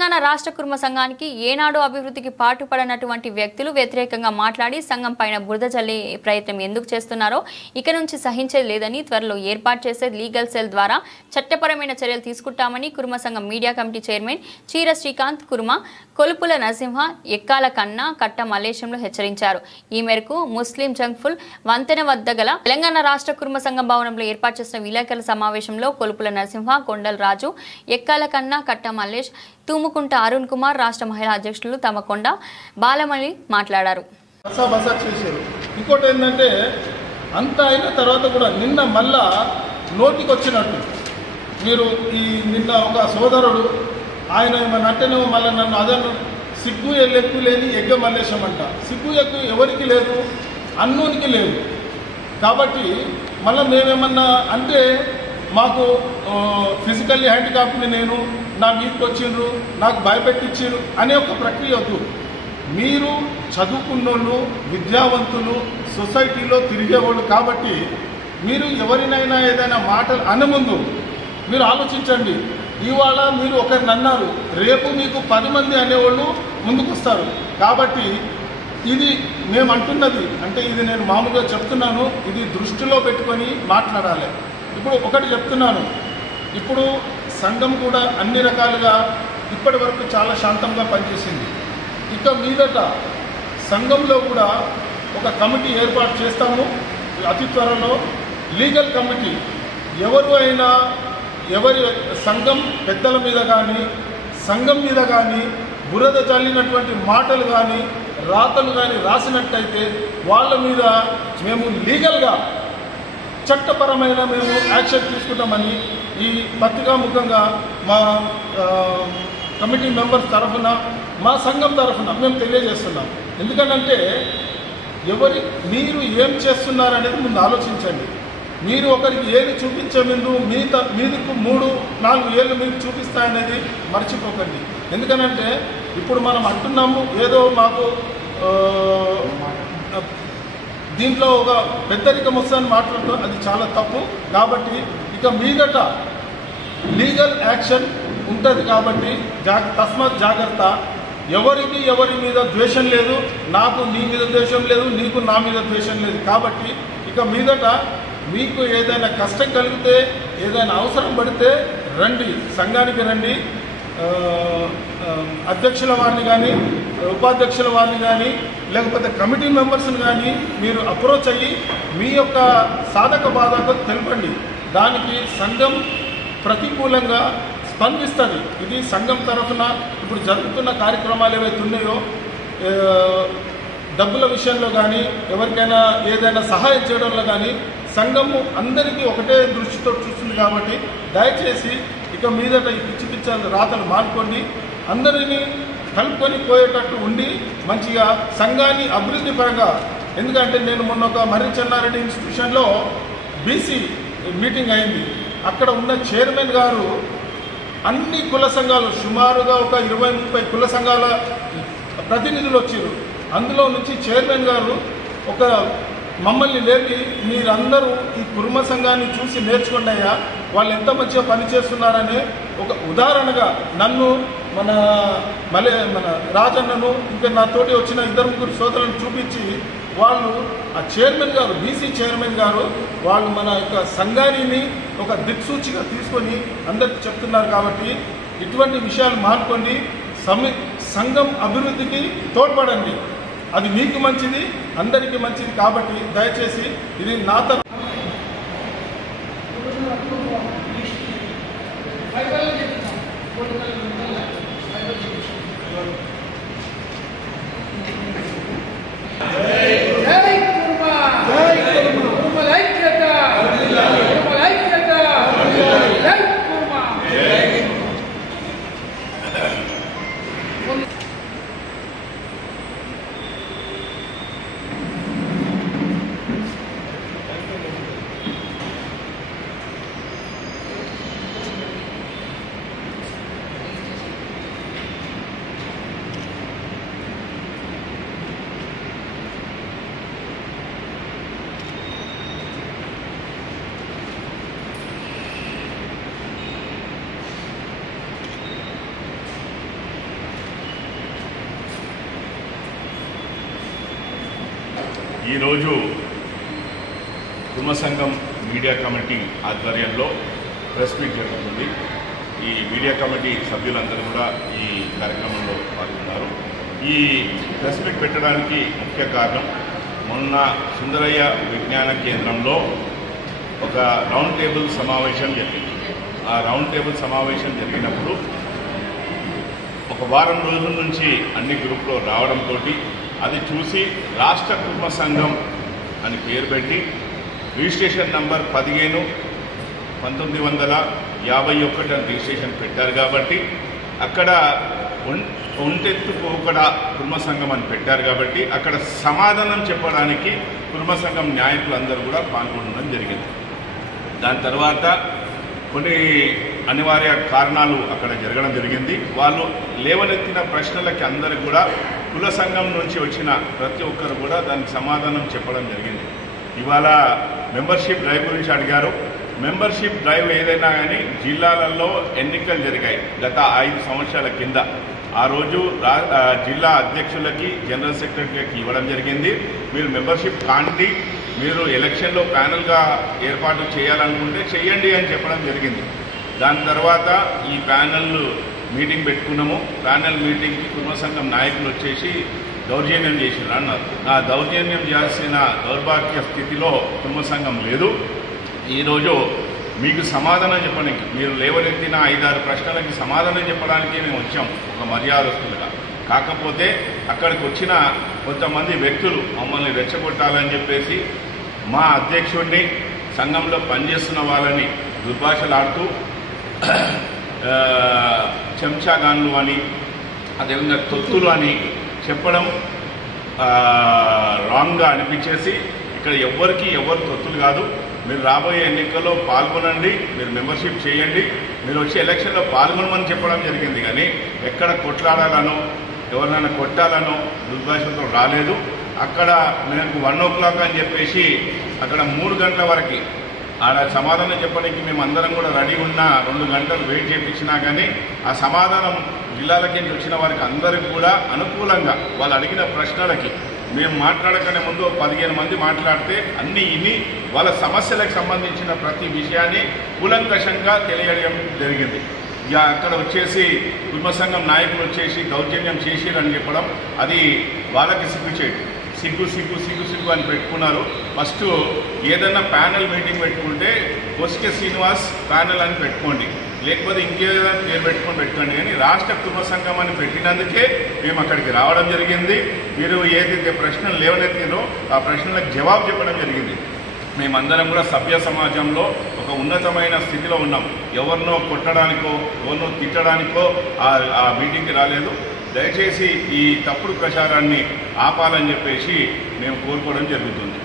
తెలంగాణ రాష్ట్ర కుర్మ సంఘానికి ఏనాడు అభివృద్ధికి పాటుపడనటువంటి వ్యక్తులు వ్యతిరేకంగా మాట్లాడి సంఘం పైన బురద జల్లే ప్రయత్నం ఎందుకు చేస్తున్నారో ఇక నుంచి సహించేది లేదని త్వరలో ఏర్పాటు చేసే లీగల్ సెల్ ద్వారా చట్టపరమైన చర్యలు తీసుకుంటామని కుర్మ సంఘం మీడియా కమిటీ చైర్మన్ చీర శ్రీకాంత్ కుర్మ, కొలుపుల నరసింహ, ఎక్కాల కన్నా, కట్ట మల్లేశంలో హెచ్చరించారు. ఈ మేరకు ముస్లిం జంగ్ఫుల్ వంతెన వద్ద గల తెలంగాణ రాష్ట్ర కుర్మ సంఘం భవనంలో ఏర్పాటు చేసిన విలేకరుల సమావేశంలో కొలుపుల నరసింహ, కొండల్ రాజు, ఎక్కాల కన్నా, కట్ట మల్లేష్, తూముకుంట అరుణ్ కుమార్, రాష్ట్ర మహిళా అధ్యక్షులు తమకొండ బాలమణి మాట్లాడారు. ఇంకోటి ఏంటంటే అంత అయిన తర్వాత కూడా నిన్న మళ్ళా నోటికి వచ్చినట్టు మీరు ఈ నిన్న ఒక సోదరుడు ఆయన ఏమన్నా అంటేనేమో మళ్ళీ నన్ను అదను సిగ్గు ఎక్కువ లేని ఎగ్గ మల్లేశం అంట. సిగ్గు ఎక్కువ ఎవరికి లేదు, అన్నోనికి లేదు. కాబట్టి మళ్ళీ మేమేమన్నా అంటే మాకు ఫిజికల్లీ హ్యాండిక్యాప్ని నేను నా మీదకి వచ్చిండ్రు, నాకు భయపెట్టించారు అనే ఒక ప్రక్రియ వద్దు. మీరు చదువుకున్నోళ్ళు, విద్యావంతులు, సొసైటీలో తిరిగేవాళ్ళు కాబట్టి మీరు ఎవరినైనా ఏదైనా మాటలు అనముందు మీరు ఆలోచించండి. ఇవాళ మీరు ఒకరిని అన్నారు, రేపు మీకు 10 మంది అనేవాళ్ళు ముందుకొస్తారు. కాబట్టి ఇది మేము అంటున్నది అంటే ఇది నేను మామూలుగా చెప్తున్నాను, ఇది దృష్టిలో పెట్టుకొని మాట్లాడాలి. ఇప్పుడు ఒకటి చెప్తున్నాను, ఇప్పుడు సంఘం కూడా అన్ని రకాలుగా ఇప్పటి వరకు చాలా శాంతంగా పనిచేసింది. ఇక మీదట సంఘంలో కూడా ఒక కమిటీ ఏర్పాటు చేస్తాము అతి త్వరలో. లీగల్ కమిటీ ఎవరు అయినా ఎవరి సంఘం పెద్దల మీద కానీ సంఘం మీద కానీ బురద చల్లినటువంటి మాటలు కానీ రాతలు కానీ రాసినట్టయితే వాళ్ళ మీద మేము లీగల్గా చట్టపరమైన మేము యాక్షన్ తీసుకుంటామని ఈ పత్రికాముఖంగా మా కమిటీ మెంబర్స్ తరఫున మా సంఘం తరఫున మేము తెలియజేస్తున్నాం. ఎందుకంటే మీరు ఏం చేస్తున్నారనేది ముందు ఆలోచించండి. మీరు ఒకరికి ఏది చూపించే ముందు మీదకు 3-4 ఏళ్ళు మీకు చూపిస్తాయనేది మర్చిపోకండి. ఎందుకనంటే ఇప్పుడు మనం అంటున్నాము ఏదో మాకు దీంట్లో ఒక పెద్దరికం వస్తుందని మాట్లాడుతాం, అది చాలా తప్పు. కాబట్టి ఇక మీదట లీగల్ యాక్షన్ ఉంటుంది. కాబట్టి తస్మాత్ జాగ్రత్త. ఎవరికి ఎవరి మీద ద్వేషం లేదు, నాకు నీ మీద ద్వేషం లేదు, నీకు నా మీద ద్వేషం లేదు. కాబట్టి ఇక మీదట మీకు ఏదైనా కష్టం కలిగితే ఏదైనా అవసరం పడితే రండి, సంఘానికి రండి. అధ్యక్షుల వారిని కానీ ఉపాధ్యక్షుల వారిని కానీ లేకపోతే కమిటీ మెంబర్స్ని కానీ మీరు అప్రోచ్ అయ్యి మీ యొక్క సాధక బాధకు తెలపండి. దానికి సంఘం ప్రతికూలంగా స్పందిస్తుంది. ఇది సంఘం తరఫున ఇప్పుడు జరుగుతున్న కార్యక్రమాలు ఏవైతే ఉన్నాయో డబ్బుల విషయంలో కానీ ఎవరికైనా ఏదైనా సహాయం చేయడంలో కానీ సంఘము అందరికీ ఒకటే దృష్టితో చూస్తుంది. కాబట్టి దయచేసి ఇక మీదట ఈ పిచ్చి పిచ్చి రాతలు మానుకోండి, అందరినీ కలుపుకొని పోయేటట్టు ఉండి మంచిగా సంఘాన్ని అభివృద్ధి పరంగా. ఎందుకంటే నేను మొన్న ఒక మర్రి చెన్నారెడ్డి ఇన్స్టిట్యూషన్లో బీసీ మీటింగ్ అయింది. అక్కడ ఉన్న చైర్మన్ గారు అన్ని కుల సంఘాలు సుమారుగా ఒక 20-30 కుల సంఘాల ప్రతినిధులు వచ్చారు. అందులో నుంచి చైర్మన్ గారు ఒక మమ్మల్ని లేపి మీరందరూ ఈ కుర్మ సంఘాన్ని చూసి నేర్చుకోండి అయ్యా, వాళ్ళు ఎంత మంచిగా పనిచేస్తున్నారనే ఒక ఉదాహరణగా నన్ను మన రాజన్నను ఇంకా నాతోటి వచ్చిన 2-3 సోదరులను చూపించి వాళ్ళు ఆ చైర్మన్ గారు బీసీ చైర్మన్ గారు వాళ్ళు మన యొక్క సంఘాన్ని ఒక దిక్సూచిగా తీసుకొని అందరికి చెప్తున్నారు. కాబట్టి ఇటువంటి విషయాలు మానుకోండి, సంఘం అభివృద్ధికి తోడ్పడండి. అది మీకు మంచిది, అందరికీ మంచిది. కాబట్టి దయచేసి ఇది నా తరఫు ఈరోజు కుర్మ సంఘం మీడియా కమిటీ ఆధ్వర్యంలో ప్రెస్ మీట్ జరుగుతుంది. ఈ మీడియా కమిటీ సభ్యులందరూ కూడా ఈ కార్యక్రమంలో పాల్గొన్నారు. ఈ ప్రెస్ మీట్ పెట్టడానికి ముఖ్య కారణం, మొన్న సుందరయ్య విజ్ఞాన కేంద్రంలో ఒక రౌండ్ టేబుల్ సమావేశం జరిగింది. ఆ రౌండ్ టేబుల్ సమావేశం జరిగినప్పుడు ఒక వారం రోజుల నుంచి అన్ని గ్రూప్లో రావడంతో అది చూసి రాష్ట్ర కుర్మ సంఘం అని పేరు పెట్టి రిజిస్ట్రేషన్ నంబర్ 15/1951 అని రిజిస్ట్రేషన్ పెట్టారు. కాబట్టి అక్కడ ఒంటెత్తు పోకడ కుర్మ సంఘం అని పెట్టారు. కాబట్టి అక్కడ సమాధానం చెప్పడానికి కుర్మ సంఘం నాయకులందరూ కూడా పాల్గొనడం జరిగింది. దాని తర్వాత కొన్ని అనివార్య కారణాలు అక్కడ జరగడం జరిగింది. వాళ్ళు లేవనెత్తిన ప్రశ్నలకి అందరూ కూడా కుల సంఘం నుంచి వచ్చిన ప్రతి ఒక్కరు కూడా దానికి సమాధానం చెప్పడం జరిగింది. ఇవాళ మెంబర్షిప్ డ్రైవ్ గురించి అడిగారు. మెంబర్షిప్ డ్రైవ్ ఏదైనా కానీ జిల్లాలలో ఎన్నికలు జరిగాయి గత 5 సంవత్సరాల కింద. ఆ రోజు జిల్లా అధ్యక్షులకి, జనరల్ సెక్రటరీకి ఇవ్వడం జరిగింది. మీరు మెంబర్షిప్ కాండి, మీరు ఎలక్షన్లో ప్యానెల్గా ఏర్పాటు చేయాలనుకుంటే చేయండి అని చెప్పడం జరిగింది. దాని తర్వాత ఈ ప్యానెల్ మీటింగ్ పెట్టుకున్నాము. ప్యానెల్ మీటింగ్కి కుర్మ సంఘం నాయకులు వచ్చేసి దౌర్జన్యం చేసినారు అన్నారు. ఆ దౌర్జన్యం చేయాల్సిన దౌర్భాగ్య స్థితిలో కుర్మ సంఘం లేదు. ఈరోజు మీకు సమాధానం చెప్పడానికి, మీరు లేవనెత్తిన 5-6 ప్రశ్నలకి సమాధానం చెప్పడానికి మేము వచ్చాం ఒక మర్యాదస్తులుగా. కాకపోతే అక్కడికి వచ్చిన కొంతమంది వ్యక్తులు మమ్మల్ని రెచ్చగొట్టాలని చెప్పేసి మా అధ్యక్షుడిని, సంఘంలో పనిచేస్తున్న వాళ్ళని దుర్భాషలాడుతూ చెంచాగాన్లు అని, అదేవిధంగా తొత్తులు అని చెప్పడం రాంగ్గా అనిపించేసి ఇక్కడ ఎవరు తొత్తులు కాదు, మీరు రాబోయే ఎన్నికల్లో పాల్గొనండి, మీరు మెంబర్షిప్ చేయండి, మీరు వచ్చి ఎలక్షన్లో పాల్గొనమని చెప్పడం జరిగింది. కానీ ఎక్కడ కొట్లాడాలనో ఎవరినైనా కొట్టాలనో దుర్భాషలతో రాలేదు. అక్కడ మేము 1 o'clock అని చెప్పేసి అక్కడ 3 గంటల వరకు ఆడ సమాధానం చెప్పడానికి మేము అందరం కూడా రెడీ ఉన్న 2 గంటలు వెయిట్ చేయించినా కానీ ఆ సమాధానం జిల్లాలకి వచ్చిన వారికి అందరికి కూడా అనుకూలంగా వాళ్ళు అడిగిన ప్రశ్నలకి మేము మాట్లాడకనే ముందు 15 మంది మాట్లాడితే అన్ని ఇని వాళ్ళ సమస్యలకు సంబంధించిన ప్రతి విషయాన్ని కూలంకషంగా తెలియడం జరిగింది. ఇక అక్కడ వచ్చేసి కుర్మ సంఘం నాయకులు వచ్చేసి దౌర్జన్యం చేసిరని చెప్పడం అది వాళ్ళకి సిగ్గు అని పెట్టుకున్నారు. ఫస్ట్ ఏదన్నా ప్యానెల్ మీటింగ్ పెట్టుకుంటే కొస్కే శ్రీనివాస్ ప్యానెల్ అని పెట్టుకోండి, లేకపోతే ఇంకేదైనా పేరు పెట్టుకోండి. కానీ రాష్ట్ర కుర్మ సంఘం అని పెట్టినందుకే మేము అక్కడికి రావడం జరిగింది. మీరు ఏదైతే ప్రశ్నలు లేవనెత్తినో ఆ ప్రశ్నలకు జవాబు చెప్పడం జరిగింది. మేమందరం కూడా సభ్య సమాజంలో ఒక ఉన్నతమైన స్థితిలో ఉన్నాం. ఎవరినో కొట్టడానికో ఎవరినో తిట్టడానికో ఆ మీటింగ్కి రాలేదు. దయచేసి ఈ తప్పుడు ప్రచారాన్ని ఆపాలని చెప్పేసి మేము కోరుకోవడం జరుగుతుంది.